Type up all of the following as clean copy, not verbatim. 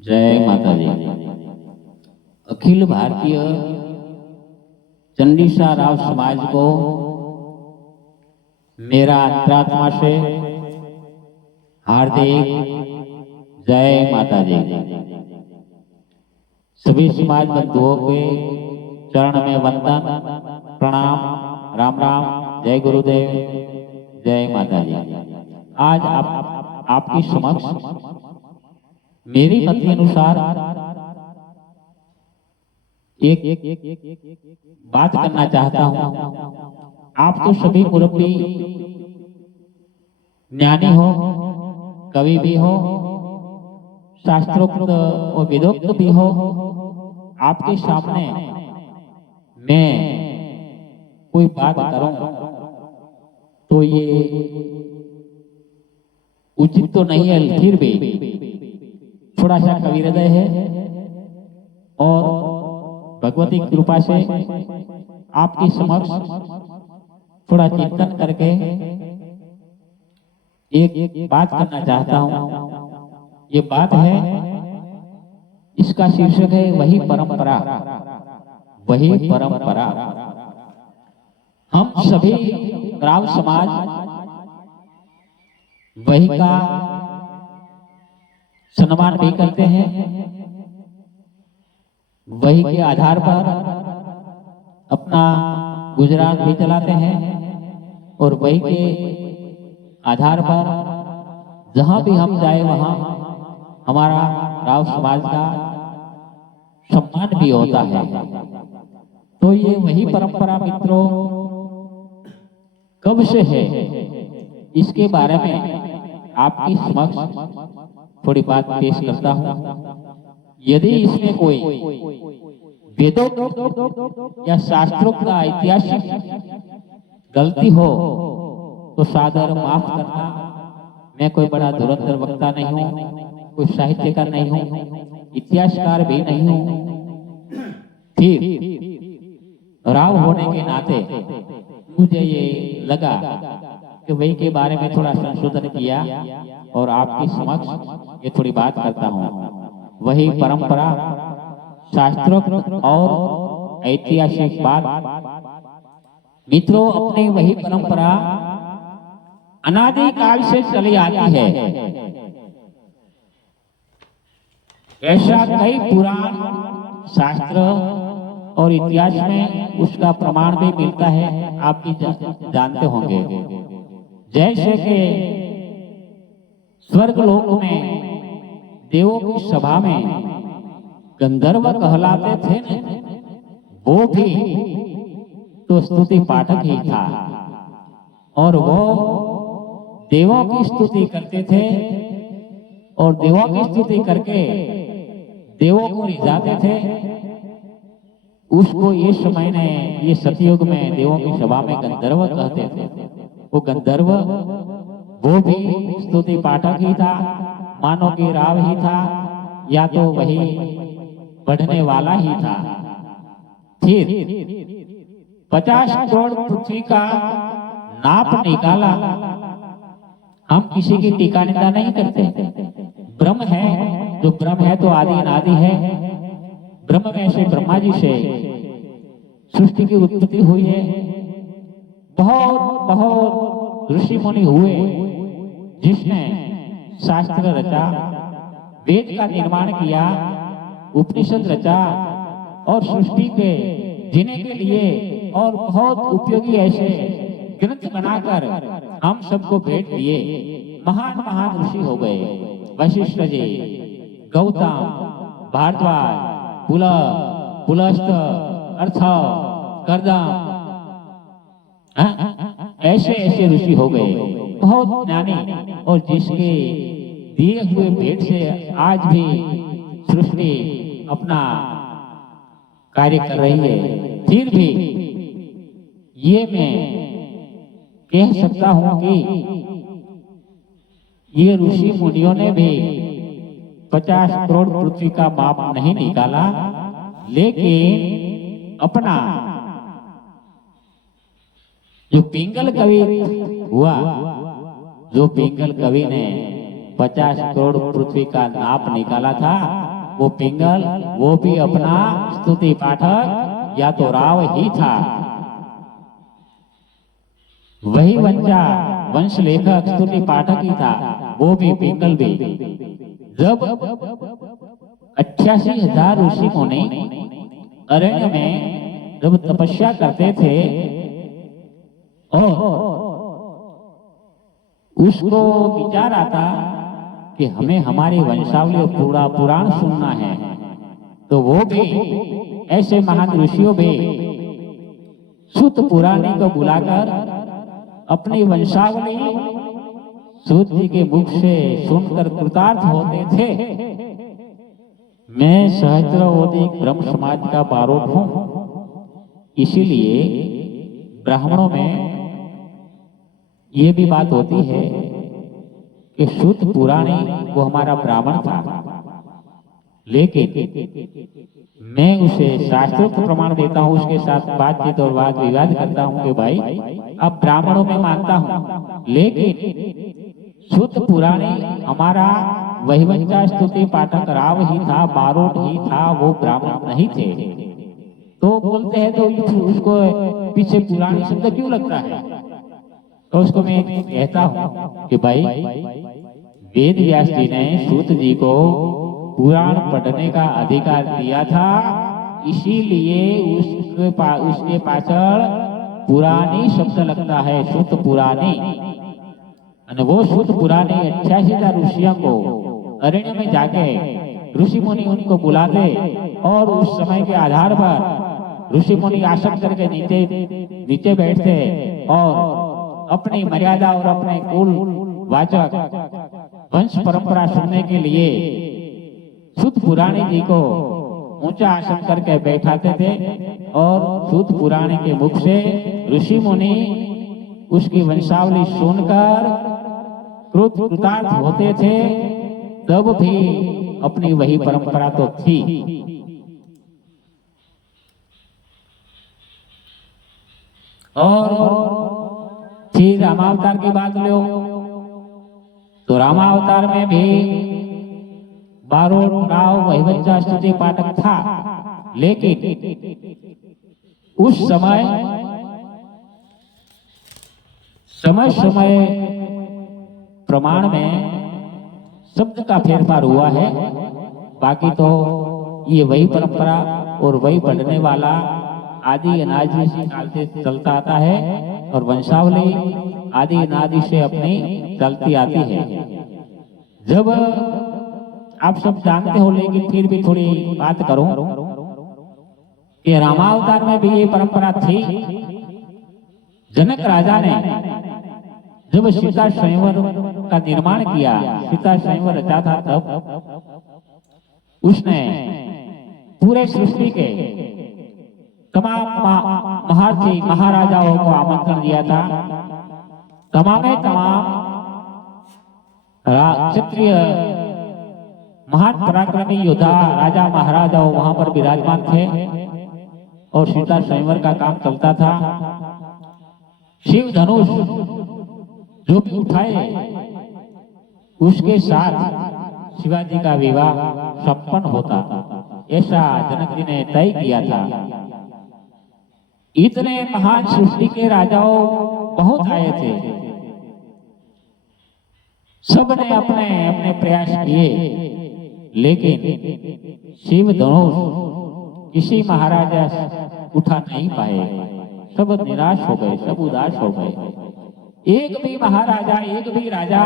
जय माता दी। अखिल भारतीय चंडीसा राव समाज को मेरा अंतरात्मा से हार्दिक जय माता दी। सभी समाज बंधुओं के चरण में वंदन प्रणाम, राम राम, जय गुरुदेव, जय माता दी। आज आपकी समक्ष मेरी मत के अनुसार एक बात करना चाहता हूं। आप तो सभी मुरब्बी ज्ञानी हो, कवि भी हो, शास्त्रोक्त और वेदोक्त भी हो। आपके सामने मैं कोई बात करूं तो ये उचित तो नहीं है, फिर भी थोड़ा सा कवि हृदय है और भगवती कृपा से आपकी समक्ष थोड़ा चिंतन करके एक बात करना चाहता हूं। ये बात है, इसका शीर्षक है वही परंपरा, वही परंपरा। हम सभी राव समाज वही का सम्मान भी करते हैं, वही के आधार पर अपना गुजरात भी चलाते हैं और वही के आधार पर जहां भी हम जाए वहां हमारा राव समाज का सम्मान भी होता है। तो ये वही परंपरा मित्रों कब से है, इसके बारे में आपकी समक्ष थोड़ी बात पेश करता हूं। यदि इसमें कोई वेदों या शास्त्रों का ऐतिहासिक गलती हो तो सादर माफ करना। मैं कोई बड़ा धुरंधर वक्ता नहीं हूं, कोई साहित्यकार नहीं हूं, इतिहासकार भी नहीं हूं। फिर राव होने के नाते मुझे ये लगा कि वही के बारे में थोड़ा संशोधन किया और आपकी समक्ष ये थोड़ी बात करता हूँ। वही परंपरा शास्त्रोक्त और ऐतिहासिक बात मित्रों, अपनी वही परंपरा अनादि काल से चली आती है। ऐसा कई पुराण शास्त्र और इतिहास में उसका प्रमाण भी मिलता है, आप भी जानते होंगे। जैसे कि स्वर्ग लोक में देवों की सभा में गंधर्व कहलाते थे न, वो भी तो स्तुति पाठक ही था और वो देवों की स्तुति करते थे और देवों की स्तुति करके देवों को रिझाते थे। उसको ये समय ने ये सतयुग में देवों की सभा में गंधर्व कहते थे। वो गंधर्व वो भी स्तुति पाठक ही था, मानो कि राव ही था या तो वही बढ़ने वाला ही था। फिर 50 करोड़ पृथ्वी का नाप निकाला। हम किसी की टीका निंदा नहीं करते। ब्रह्म है, जो ब्रह्म है तो आदि अनादि है। ब्रह्म में से ब्रह्मा जी से सृष्टि की उत्पत्ति हुई है। बहुत बहुत ऋषि मुनि हुए जिसने शास्त्र रचा, वेद का निर्माण किया, उपनिषद रचा और सृष्टि के जीने के लिए और बहुत उपयोगी ऐसे ग्रंथ बनाकर हम सबको भेंट दिए। महान महान ऋषि हो गए, वशिष्ठ जी, गौतम, भारद्वाज, पुलस्त, अर्थव, कर्दम, ऐसे ऐसे ऋषि हो गए, बहुत ज्ञानी, और जिसके दिए हुए भेंट से आज भी सृष्टि अपना कार्य कर रही है। फिर भी ये मैं कह सकता हूं कि ये ऋषि मुनियों ने भी 50 करोड़ पृथ्वी का माप नहीं निकाला, लेकिन अपना जो पिंगल कवि हुआ, जो पिंगल कवि ने 50 करोड़ पृथ्वी का नाप निकाला था, वो पिंगल, वो भी अपना स्तुति पाठक या तो राव ही था। वही वंजा वंश लेखक स्तुति पाठक ही था, वो भी पिंगल भी। जब 88,000 ऋषि मुनि अरण्य में जब तपस्या करते थे और उसको विचार आता कि हमें हमारी वंशावली पूरा पुराण सुनना है, तो वो भी ऐसे महान ऋषियों भी सूत पुराणी को बुलाकर अपनी वंशावली सूत जी के मुख से सुनकर कृतार्थ होते थे। मैं सहस्त्रवधिक ब्रह्म समाज का बारोट हूं, इसीलिए ब्राह्मणों में ये भी बात होती है कि सूत पुराणी वो हमारा ब्राह्मण था, लेकिन मैं उसे शास्त्रोक्त प्रमाण देता हूँ, उसके साथ बातचीत और वाद विवाद करता हूँ कि भाई अब ब्राह्मणों में मानता हूँ, लेकिन सूत पुराणी हमारा वहिवंचा स्तुति पाठक राव ही था, बारोट ही था, वो ब्राह्मण नहीं थे। तो बोलते हैं तो उसको पीछे पुरानी शब्द क्यों लगता है? तो उसको मैं कहता हूँ कि भाई वेद व्यास जी ने सूत जी को पुराण पढ़ने का अधिकार दिया था, इसीलिए उसके पाछड़ पुरानी शब्द लगता है, सूत पुरानी। और वो सूत पुरानी 88,000 ऋषियों को अरण्य में जाके ऋषि मुनि उनको बुलाते और उस समय के आधार पर ऋषि मुनि आसन करके नीचे बैठते और अपनी मर्यादा और अपने कुल वाचक वंश परंपरा सुनने के लिए सूत पुराणी जी को ऊंचा आसन करके बैठाते थे और सूत पुराणी के मुख से ऋषि मुनि उसकी वंशावली सुनकर कृतार्थ होते थे। तब भी अपनी वही परंपरा तो थी। और फिर रामावतार की बात लो तो रामावतार में भी बारोट राव वहिवंचा स्तुति पाठक था, लेकिन उस समय समय प्रमाण में शब्द का फेरफार हुआ है, बाकी तो ये वही परंपरा और वही पढ़ने वाला आदि अनादि से काल से चलता आता है और वंशावली आदि अनादि से अपनी चलती आती है। जब आप सब जानते हो, लेकिन फिर भी थोड़ी बात करूं कि रामावतार में भी ये परंपरा थी। जनक राजा ने जब सीता स्वयंवर का निर्माण किया, सीता स्वयंवर रचा था, तब उसने पूरे सृष्टि के तमाम महर्षि महाराजाओं को आमंत्रण दिया था। तमाम क्षत्रिय महान पराक्रमी योद्धा राजा महाराजाओं वहां पर विराजमान थे और सीता स्वयंवर का काम चलता था। शिव धनुष जो भी उठाए उसके साथ शिवाजी का विवाह संपन्न होता, ऐसा जनक जी ने तय किया था। इतने महान सृष्टि के राजाओं बहुत आए थे, सबने अपने अपने प्रयास किए, लेकिन शिव धनुष किसी महाराजा उठा नहीं पाए। सब निराश हो गए, सब उदास हो गए। एक भी महाराजा, एक भी राजा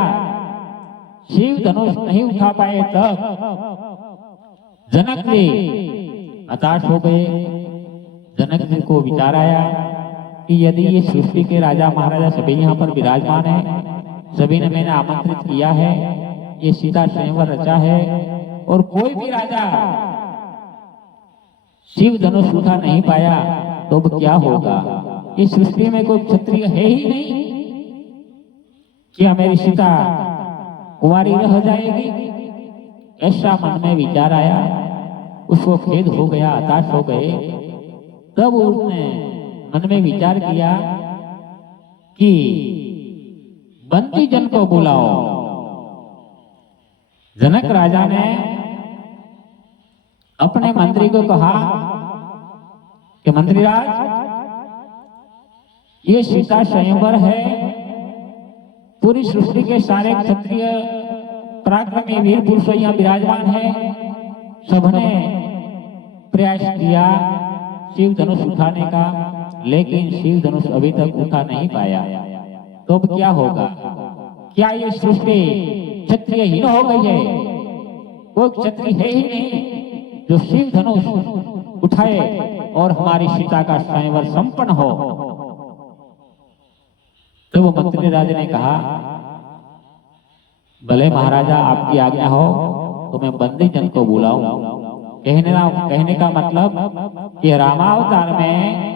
शिव धनुष नहीं उठा पाए। तब जनक जी हताश हो गए। जनक जी को विचार आया कि यदि ये सृष्टि के राजा महाराजा सभी यहाँ पर विराजमान है, सभी ने मैंने आमंत्रित किया है, ये सीता स्वयंवर रचा है और कोई भी राजा शिव धनुष उठा नहीं पाया, तो अब क्या होगा? इस सृष्टि में कोई क्षत्रिय है ही नहीं, क्या मेरी सीता कुंवारी रह जाएगी? ऐसा मन में विचार आया। उसको खेद हो गया, हताश हो गए। तब उसने मन में विचार किया कि बंदी जन को बुलाओ। जनक राजा ने अपने मंत्री को कहा कि मंत्रीराज, ये सीता स्वयंवर है, पूरी सृष्टि के सारे क्षत्रिय पराक्रमी वीर पुरुष यहाँ विराजमान है, सबने प्रयास किया शिव धनुष उठाने का, लेकिन शिव धनुष अभी तक उठा नहीं पाया। तो अब क्या होगा? क्या ये सृष्टि क्षत्रियहीन हो गई है? कोई क्षत्रिय है ही नहीं जो शिव धनुष उठाए और हमारी सीता का स्वयंवर संपन्न हो। तो वो मंत्री राजा ने कहा, भले महाराजा आपकी आज्ञा हो तो मैं बंदी जन को बुलाऊं। कहने का मतलब कि रामावतार में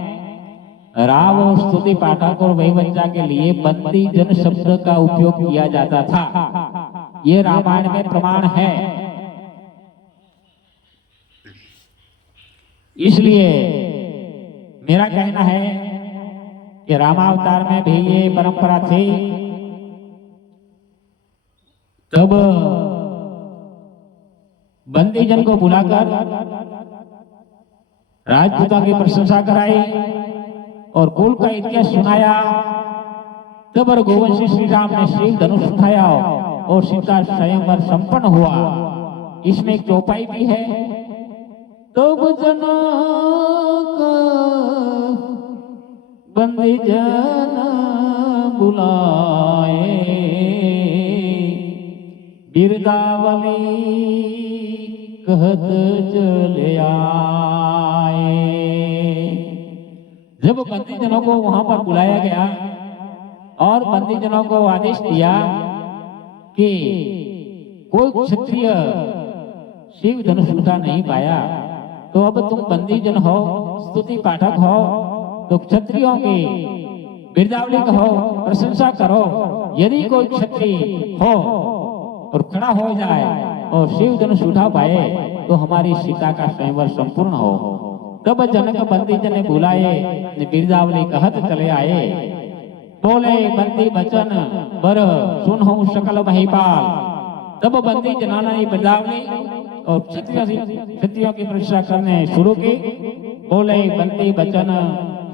राम और स्तुति पाठक और वैवंजा के लिए बंदी जन शब्द का उपयोग किया जाता था। ये रामायण में प्रमाण है। इसलिए मेरा कहना है कि रामावतार में भी ये परंपरा थी। तब बंदी जन को बुलाकर राजपूतों की प्रशंसा कराई और कुल का इतिहास सुनाया। तब रघुवंशी श्री राम ने शिव धनुष उठाया और सीता स्वयंवर संपन्न हुआ। इसमें एक चौपाई भी है। तब जना का बंदी जन बुलाए, बिरदावली कहत चले आए। जब बंदी जनों को वहां पर बुलाया गया और बंदी जनों को आदेश दिया कि कोई क्षत्रिय शिव धनुष उठा नहीं पाया, तो अब तुम बंदी जन हो, स्तुति पाठक हो, तो क्षत्रियों की बिरदावली कहो, प्रशंसा करो। यदि कोई क्षत्रिय हो और खड़ा हो जाए और शिव धनुष उठा पाए तो हमारी सीता का स्वयंवर संपूर्ण हो। तब जनक बंदी जन बुलाए, बिरदावली कहत चले आए। बोले बंदी बचन बर सुनहु सकल महिपाल। तब बंदी जनाना ने बिरदावली और क्षत्रियों की प्रशंसा करने शुरू की। बोले बंदी बचन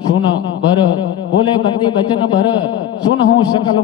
सुन बर, बोले बंदी बचन बर सुनहु सकल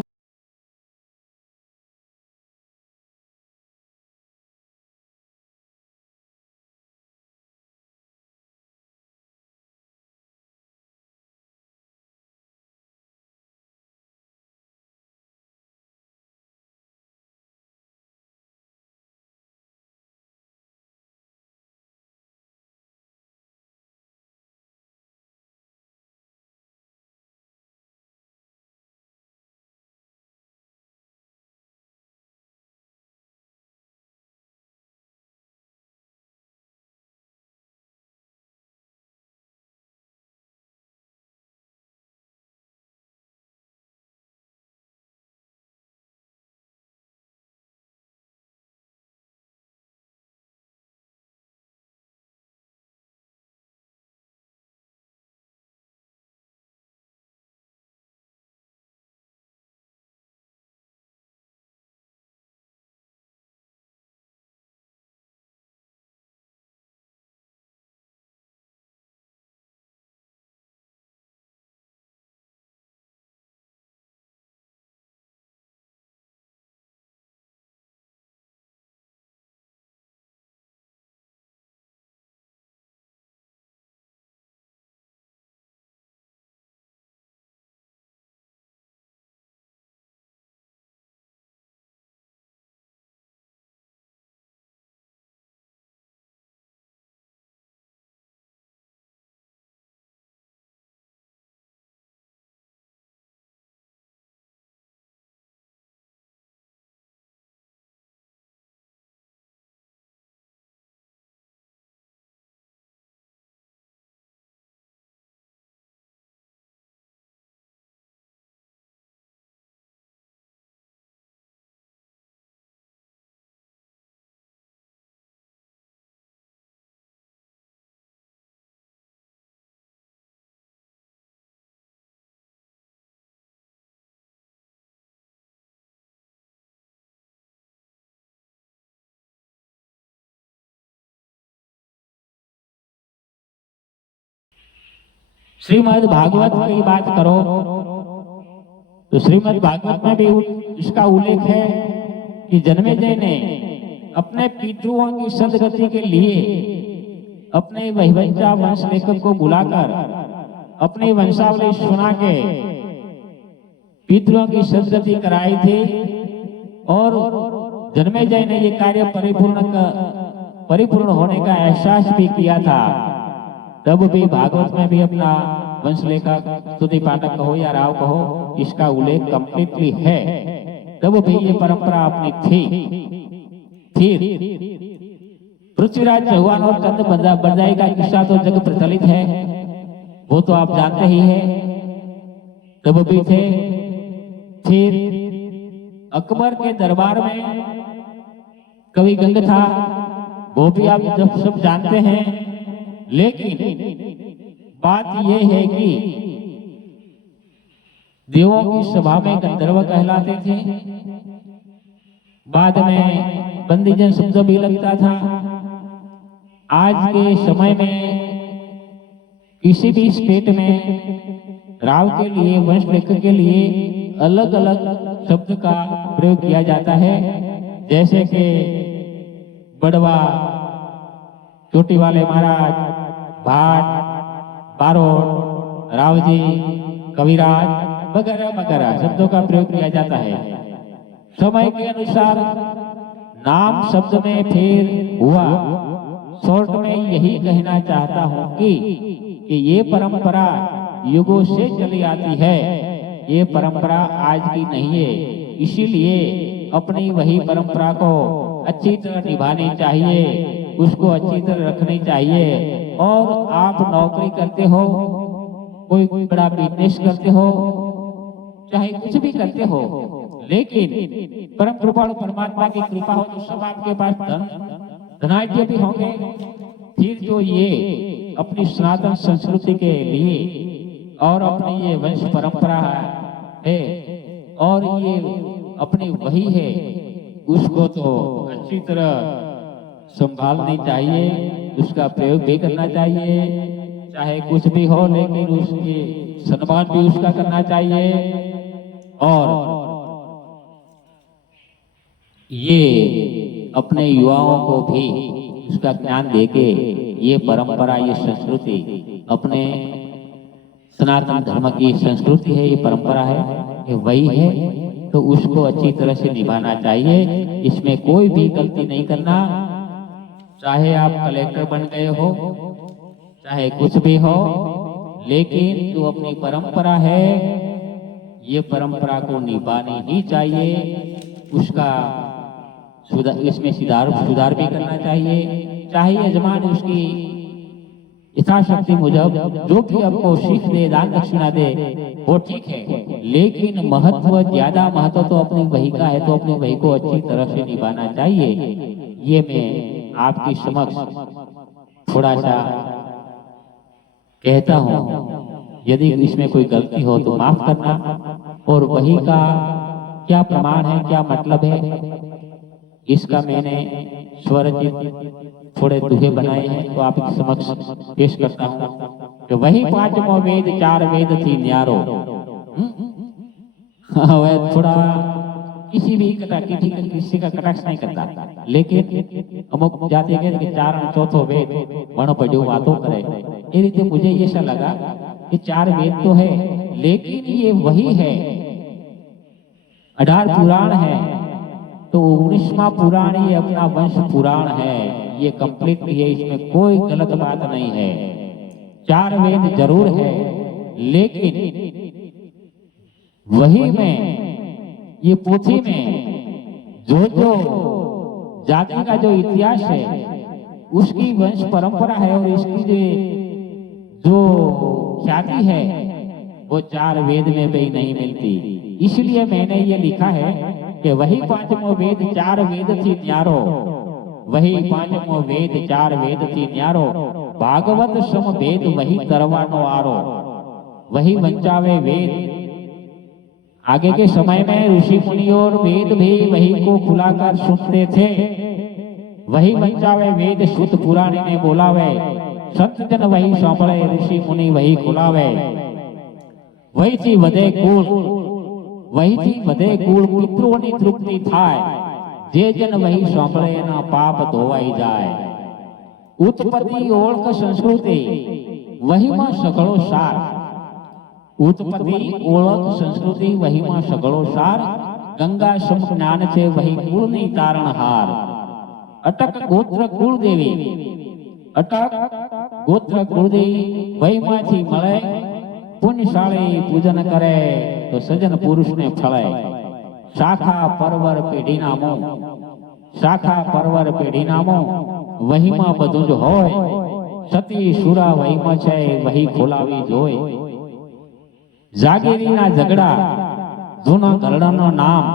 श्रीमद् भागवत की बात करो तो श्रीमद् भागवत में भी इसका उल्लेख है कि जन्मेजय ने अपने पितृओं की सदगति के लिए अपने वैवंशा वंश लेखक को बुलाकर अपनी वंशावली सुना के पितरों की सदगति कराई थी और जन्मेजय ने ये कार्य परिपूर्ण होने का एहसास भी किया था। तब भी भागवत में भी अपना वंश लेखक स्तुति पाठक कहो या राव कहो, इसका उल्लेख कंप्लीटली है। तब भी ये परंपरा अपनी थी। पृथ्वीराज चौहान और चंद बरजाई का किस्सा तो जग प्रचलित है, वो तो आप जानते ही हैं। तब भी थे। फिर अकबर के दरबार में कवि गंग था, वो भी आप जब सब जानते हैं। लेकिन बात यह है कि देवों की सभा में गंधर्व कहलाते थे। बाद में बंदीजन शब्द भी लगता था। आज के समय में किसी भी स्टेट में राव के लिए, वंश लेखक के लिए अलग अलग शब्द का प्रयोग किया जाता है। जैसे कि बड़वा, चोटी वाले महाराज, भाट, बारोट, रावजी, कविराज वगैरह वगैरह शब्दों का प्रयोग किया जाता है। समय के अनुसार नाम शब्द में फेर हुआ। शॉर्ट में यही कहना चाहता हूं कि ये परंपरा युगों से चली आती है, ये परंपरा आज की नहीं है। इसीलिए अपनी वही परंपरा को अच्छी तरह निभानी चाहिए, उसको अच्छी तरह रखनी चाहिए। और आप नौकरी करते हो, कोई बड़ा बिजनेस करते हो, चाहे कुछ भी करते हो, लेकिन परम कृपालु परमात्मा की कृपा हो तो सब आपके पास धनाढ्य भी होंगे। फिर जो ये अपनी सनातन संस्कृति के लिए और अपनी ये वंश परंपरा है और ये अपनी वही है, उसको तो अच्छी तरह संभालनी चाहिए, उसका प्रयोग भी करना चाहिए। चाहे कुछ भी हो, लेकिन उसके सम्मान भी उसका करना चाहिए। और ये अपने युवाओं को भी उसका ज्ञान देके ये परंपरा, ये संस्कृति अपने सनातन धर्म की संस्कृति है, ये परंपरा है, ये वही है, तो उसको अच्छी तरह से निभाना चाहिए। इसमें कोई भी गलती नहीं करना। चाहे आप कलेक्टर बन गए हो, चाहे कुछ भी हो, लेकिन जो अपनी परंपरा है, ये परंपरा को निभानी ही चाहिए। उसका इसमें सुधार भी करना चाहिए। चाहे यजमान उसकी यथाशक्ति मुजब जो भी आपको सीख दे, दान दक्षिणा दे, वो ठीक है, लेकिन ज्यादा महत्व तो अपनी वही का है, तो अपनी वही को अच्छी तरह से निभाना चाहिए। ये मैं आपकी समक्ष थोड़ा सा कहता हूँ। यदि इसमें कोई गलती हो तो माफ करना। और वही का क्या प्रमाण है, क्या मतलब है, इसका मैंने स्वरचित थोड़े दोहे बनाए हैं, तो आपके समक्ष पेश करता हूँ कि वही पांचवो वेद चार वेद थी न्यारो। वह थोड़ा किसी भी किसी का कटाक्ष नहीं करता, लेकिन अमुक जाति के चार चौथो वेद वणो पढ़ो बातों करे। ये रीते मुझे ये ऐसा लगा कि चार वेद तो है, लेकिन ये वही है। 18 पुराण है, तो 19वां पुराण ये अपना वंश पुराण है, ये कंप्लीट है, इसमें कोई गलत बात नहीं है। 4 वेद जरूर है, लेकिन वही में ये पोथी में जो जाति का जो इतिहास है, उसकी वंश परंपरा है और इसकी जो ख्याति है, वो 4 वेद में भी नहीं मिलती। इसलिए मैंने ये लिखा है कि वही पांचवो वेद 4 वेद थी न्यारो, वही पांचवो वेद 4 वेद थी न्यारो, भागवत सम वेद वही तरवानो आरो। वही वंचावे वेद। आगे के समय में ऋषि मुनि और वेद भी वही को खुलाकर सुनते थे। वही वंचावे वेद सुत पुराणी ने बोलावे, संत जन वही सांभळे ऋषि मुनि वही खुलावे वहीથી વધે કુળ પિતૃઓની તૃપ્તિ થાય જે જન વહી સાંભળે એના પાપ ધોવાઈ જાય ઉત્પત્તિ ઓળખ સંસ્કૃતિ વહીમાં સઘળો સાર ઉત્પત્તિ ઓળખ સંસ્કૃતિ વહીમાં સઘળો સાર ગંગા સમ જ્ઞાન છે વહી કુળની તારણહાર અટક ગોત્ર કુળદેવી અટક ગોત્ર કુળદેવી વહીમાંથી મળે પુણ્યશાળી પૂજન કરે તો સજન પુરુષને ફળે શાખા પરવર પેઢી નામો શાખા પરવર પેઢી નામો વહીમાં બધું જ હોય સતી સુરા વહીમાં છે વહી ખોલાવી જોય જાગીરીના ઝઘડા જૂના ઘરડાનું નામ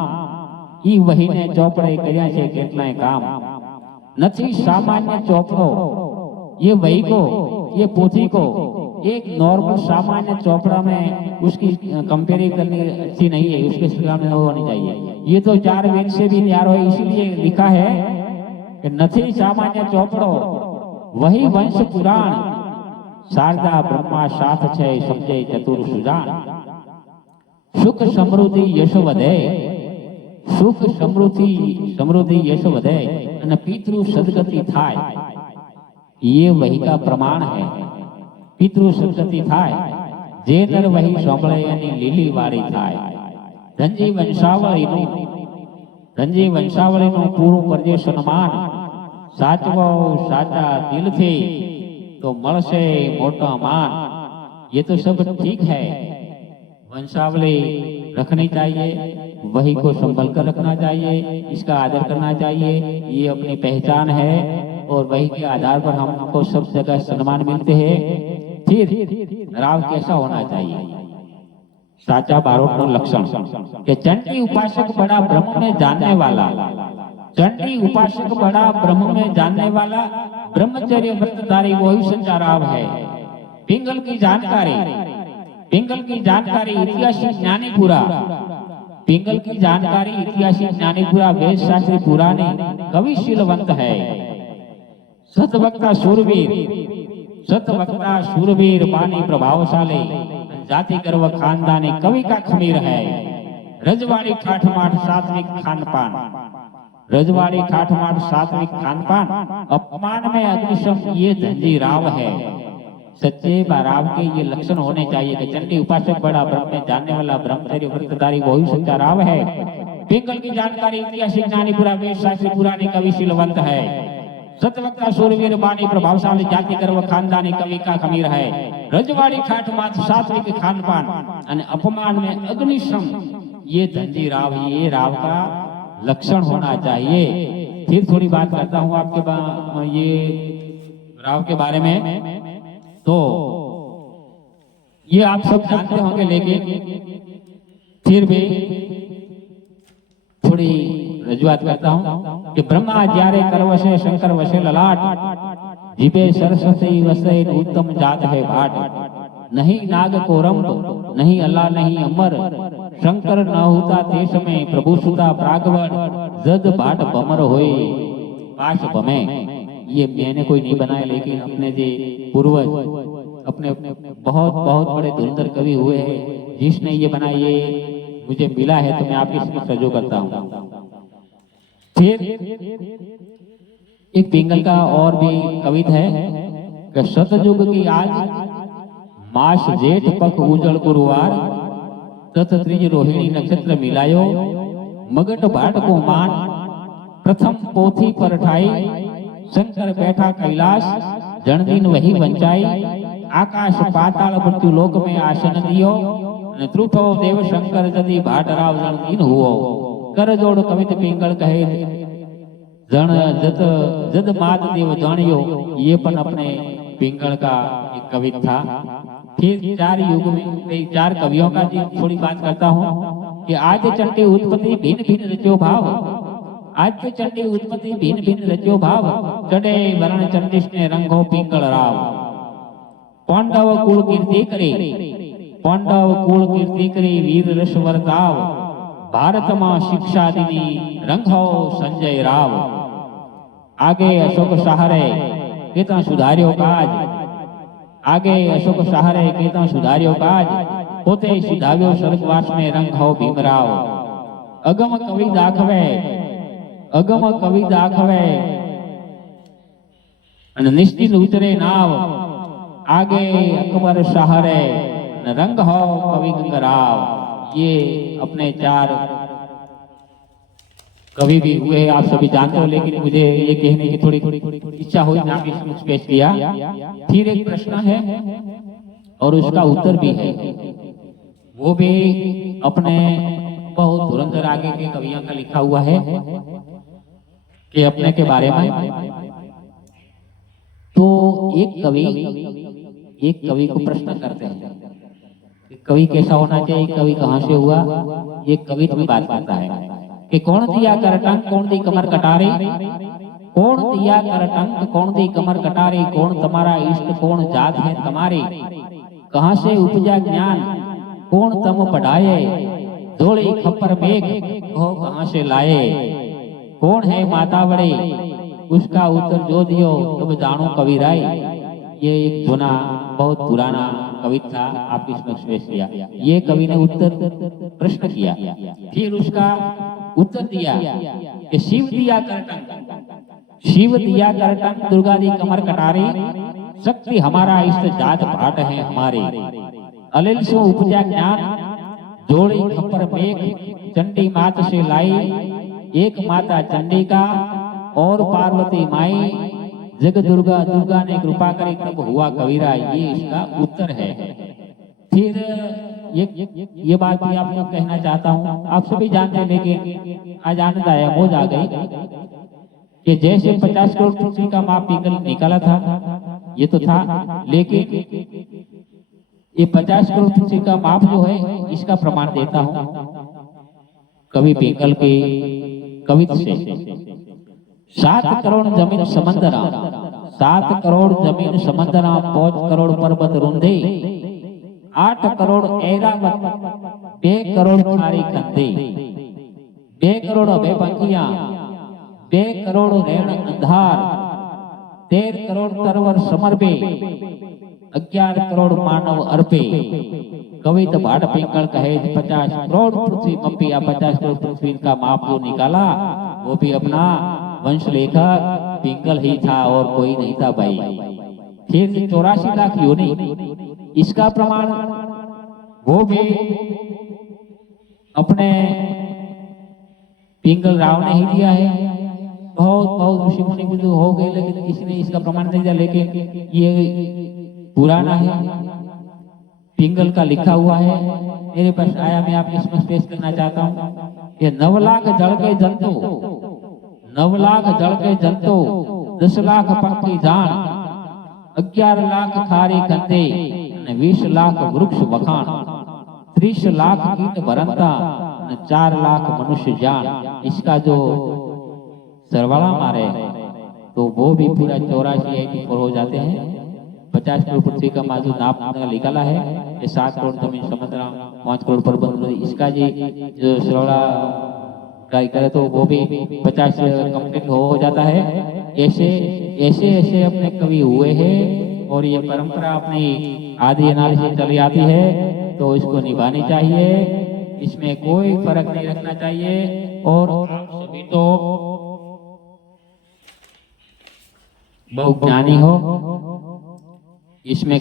ઈ વહીને ચોપડે કર્યા છે કેટલાય કામ નથી સામાન્ય ચોપડો ये वही को ये पोथी को एक नॉर्मल सामान्य चौपड़ा में उसकी कंपेयरिंग करनी अच्छी नहीं है उसके सामने होनी चाहिए ये तो 4 वेद से भी तैयार हो इसीलिए लिखा है कि नथी सामान्य चौपड़ो वही वंश पुराण शारदा ब्रह्मा साथ छे समझे चतुर सुजान सुख समृद्धि यश वधे सुख समृद्धि यश वधे અને પિતૃ સદગતિ થાય ये वही का प्रमाण है पितृ सदगति थाय जे नर वही सांभळे एनी લીલી વાળી થાય રંજી વંશાવળીનું પૂરું કરજે સન્માન સાચવો સાચા દિલથી તો મળશે મોટા માન ये तो सब ठीक है वंशावली रखनी चाहिए वही को संभल कर रखना चाहिए इसका आदर करना चाहिए ये अपनी पहचान है और वही के आधार पर हमको सब जगह सम्मान मिलते हैं फिर राव कैसा होना चाहिए साचा बारोट लक्षण कि चंडी उपासक बड़ा ब्रह्म में जानने वाला चंडी उपासक बड़ा ब्रह्म में जानने वाला ब्रह्मचर्य व्रतधारी वही सच्चा राव है पिंगल की जानकारी इतिहासी ज्ञानीपुरा पिंगल की जानकारी इतिहासी ज्ञानीपुरा वेद शास्त्री पुरानी कविशीलवंत है सतवक्ता शूरवीर बानी प्रभावशाली जाति गर्व खानदानी कवि का खमीर है रजवाड़ी ठाठमाठ सात्विक खानपान अपमान में अग्निशम ये धंजी राव है सच्चे राव के ये लक्षण होने चाहिए कि चंडी उपासक बड़ा ब्रह्म में जानने वाला ब्रह्मचर्य व्रतधारी वही सच्चा राव है पिंगल की जानकारी इतिहासी ज्ञानीपुरा वेद शास्त्री पुरानी कविशीलवंत है सतवक्ता शूरवीर बानी प्रभावशाली जाति गर्व खानदानी कवि का खमीर है रजवाड़ी ठाठ मात सात्विक खानपान और अपमान में अग्निशम ये धंजी राव ये राव का लक्षण होना चाहिए फिर थोड़ी बात करता हूँ आपके ये राव के बारे में तो ये आप सब जानते होंगे लेकिन फिर भी थोड़ी रजूआत करता हूं कि ब्रह्मा ज्यारे करवशे शंकर वशे ललाट जीवे सरस्वती वसे उत्तम जात है भाट नहीं नाग को रंभ नहीं अल्लाह नहीं अमर शंकर न होता ते समय प्रभु सुता प्रागवण जद भाट बमर होए पाश बमे ये मैंने कोई नहीं बनाया लेकिन अपने जे पूर्वज अपने बहुत बहुत बड़े धुरंधर कवि हुए हैं जिसने ये बनाया ये मुझे मिला है तो मैं आपके समक्ष रजू करता हूँ फिर एक पिंगल का और भी कवित है कि सतयुग की आज मास जेठ पख उजल गुरुवार तथ त्रिज रोहिणी नक्षत्र मिलायो मगट भाट को मान प्रथम पोथी पर ठाई शंकर बैठा कैलाश जन वही वंचाई आकाश पाताल मृत्यु लोक में आसन दियो त्रुपो देव शंकर जदि भाट राव जन हुओ कर जोड़ कवित पिंगल कहे जन जद मात देव जानियो ये पण अपने पिंगल का एक कवित था फिर 4 युग में 4 कवियों का थोड़ी बात करता हूँ कि आज चंडी उत्पत्ति भिन्न भिन्न रचो भाव आज के चंडी उत्पत्ति भिन्न भिन्न रचो भाव चढ़े वर्ण चंडिश ने रंगो पिंगल राव पांडव कुल कीर्ति करे वीर रसवर दाव भारत में शिक्षा दीनी रंगो संजय राव आगे अशोक सहारे केता सुधार्यो काज आगे अशोक सहारे कीर्तन सुधार्यो काज, पोते सुधाव्यो स्वर्गवास में रंग हो भीमराव। अगम कवि दाखवे, अगम कवि दाखवे અને નિશ્ચિત ઉતરે નાવ, आगे अकबर सहारे रंग हो कवि गंगराव। ये अपने 4 कवि भी हुए, आप सभी जानते हो, लेकिन मुझे ये कहने की थोड़ी इच्छा हुई, नाम इसमें पेश किया। फिर एक प्रश्न है और उसका उत्तर भी है, वो भी अपने बहुत धुरंधर आगे के कवियों का लिखा हुआ है कि अपने के बारे में। तो एक कवि को प्रश्न करते हैं कि कवि कैसा होना चाहिए, कवि कहाँ से हुआ। ये कवि में बात करता है कि कौन दिया कर टंक, कौन दी कमर कटारी, कौन दिया कर टंक, कौन दी कमर कटारी, कौन तुम्हारा इष्ट, कौन जात है तुम्हारी, कहाँ से उपजा ज्ञान, कौन तम पढ़ाए, धोली खप्पर मेघ हो कहाँ से लाए, कौन है माता बड़े, उसका उत्तर जो दियो तब जानो कविराय। ये एक जुना बहुत पुराना कवि था, आप इसमें पेश किया। ये कवि ने उत्तर प्रश्न किया, फिर उसका उत्तर दिया कि शिव दिया कर टंक, शिव दिया कर टंक, दुर्गा दी कमर कटारी, शक्ति हमारा इष्ट, जात पाट है हमारे, अलिल सो उपजा ज्ञान, जोड़ी खप्पर मेघ, चंडी मात से लाई, एक माता चंडी का और पार्वती माई, जग दुर्गा, दुर्गा ने कृपा करी तब हुआ कविराय। ये इसका उत्तर है। फिर ये बात भी आपको कहना चाहता हूँ, आप सभी जानते हैं, लेकिन आज आनंद आया, मौज आ गई कि जैसे 50 करोड़ पृथ्वी का माप निकाला था, ये तो था, लेकिन ये 50 करोड़ पृथ्वी का माप जो है, इसका प्रमाण देता हूँ कवि पिंगल के कविता से। 7 करोड़ जमीन समंदरा, 7 करोड़ जमीन समंदरा, 5 करोड़ पर्वत रुंधे, 8 करोड़ ऐरावत, 2 करोड़ खारी कंदे, 2 करोड़ अभे पंखियां, 2 करोड़ रेण अंधार, 13 करोड़ तरवर समर्पे, 11 करोड़ मानव अर्पे। कवि तो भाट पिंगल कहे 50 करोड़ पृथ्वी मप्पी, 50 करोड़ पृथ्वी का माप जो निकाला वो भी अपना वंश लेखक पिंगल ही था और कोई नहीं था भाई। फिर 84 लाख योनि, इसका प्रमाण वो भी अपने पिंगल राव ने ही दिया है। बहुत ऋषि मुनि भी हो गए, लेकिन किसी ने इसका प्रमाण नहीं दिया, लेकिन ये पुराना है, पिंगल का लिखा हुआ है, मेरे पास आया, मैं आप इसमें पेश करना चाहता हूँ। ये 9 लाख जल के जंतु, 9 लाख जल के जंतु, 10 लाख पक्षी जान, 11 लाख खारी कंदे, 20 लाख वृक्ष वखान, 30 लाख कीट भरंता, 4 लाख मनुष्य जान। इसका जो सरवाला मारे तो वो भी पूरा 84 हो जाते हैं। 50 करोड़ पृथ्वी का माजू नाप निकाला है, ये 7 करोड़ जमीन समुद्र, 5 करोड़ पर्वत, इसका जी जो सरवाला ट्राई करे तो वो भी 50 कंप्लीट हो जाता है। ऐसे ऐसे ऐसे अपने कवि हुए हैं और ये परंपरा अपनी आदि अनादि से चली आती है, तो इसको निभानी चाहिए, इसमें कोई फर्क नहीं रखना चाहिए। और सभी तो बहुत ज्ञानी हो, इसमें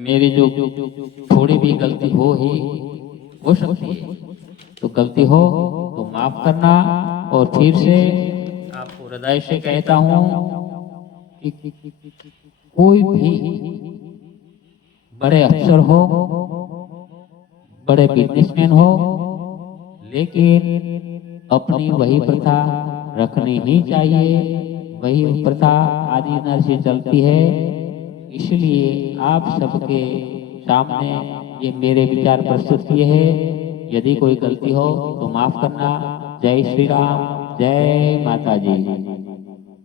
मेरी जो थोड़ी भी गलती हो सकती है, तो गलती हो तो माफ करना। और फिर से आपको हृदय से कहता हूं कि कोई भी बड़े अफसर हो, बड़े बिजनेसमैन हो, लेकिन अपनी वही प्रथा रखनी ही चाहिए, वही प्रथा आदि अनादि से चलती है। इसलिए आप सबके सामने ये मेरे विचार प्रस्तुत किए हैं। यदि कोई गलती हो तो माफ करना। जय श्री राम, जय माता जी।